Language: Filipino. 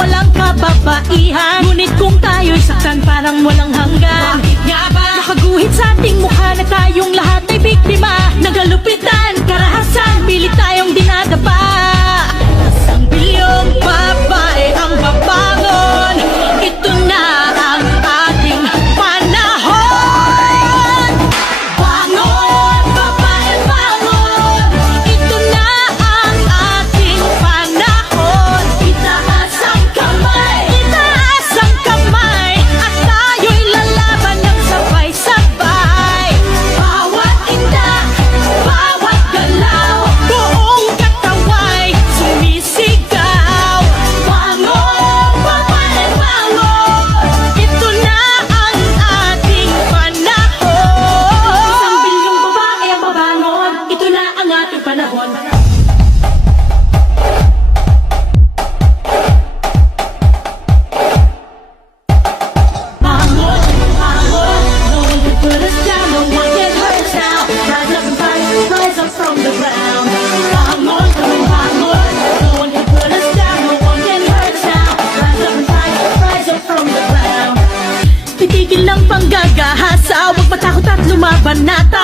walang kababaihan. Ngunit kung tayo'y saktan parang walang hanggan. Bakit nga ba? Nakaguhit sa ating mukha na tayong lahat ay biktima. Nagalupitan, karahasan, pilit tayong dinadapa. Isang bilyong babae ang babangon. Ito na ang ating panahon. Bangon, babae, bangon. Ito na ang ating panahon. Itaas ang kamay, itaas ang kamay, at tayo'y lalaban ng sabay-sabay. Bawat indak, bawat galaw, buong kataway sumisigaw. Bangon, babae, bangon. Ito na ang ating panahon. Isang bilyong babae ang babangon. Ito na ang ating panahon. Bangon, bangon. No one can put us down, no one can hurt us now. Rise up and fight, rise up from the ground. Bangon, bangon. No one can put us down, no one can hurt us now. Rise up and fight, rise up from the ground. Titigil ng panggagahasa, huwag matakot at lumaban na tayo.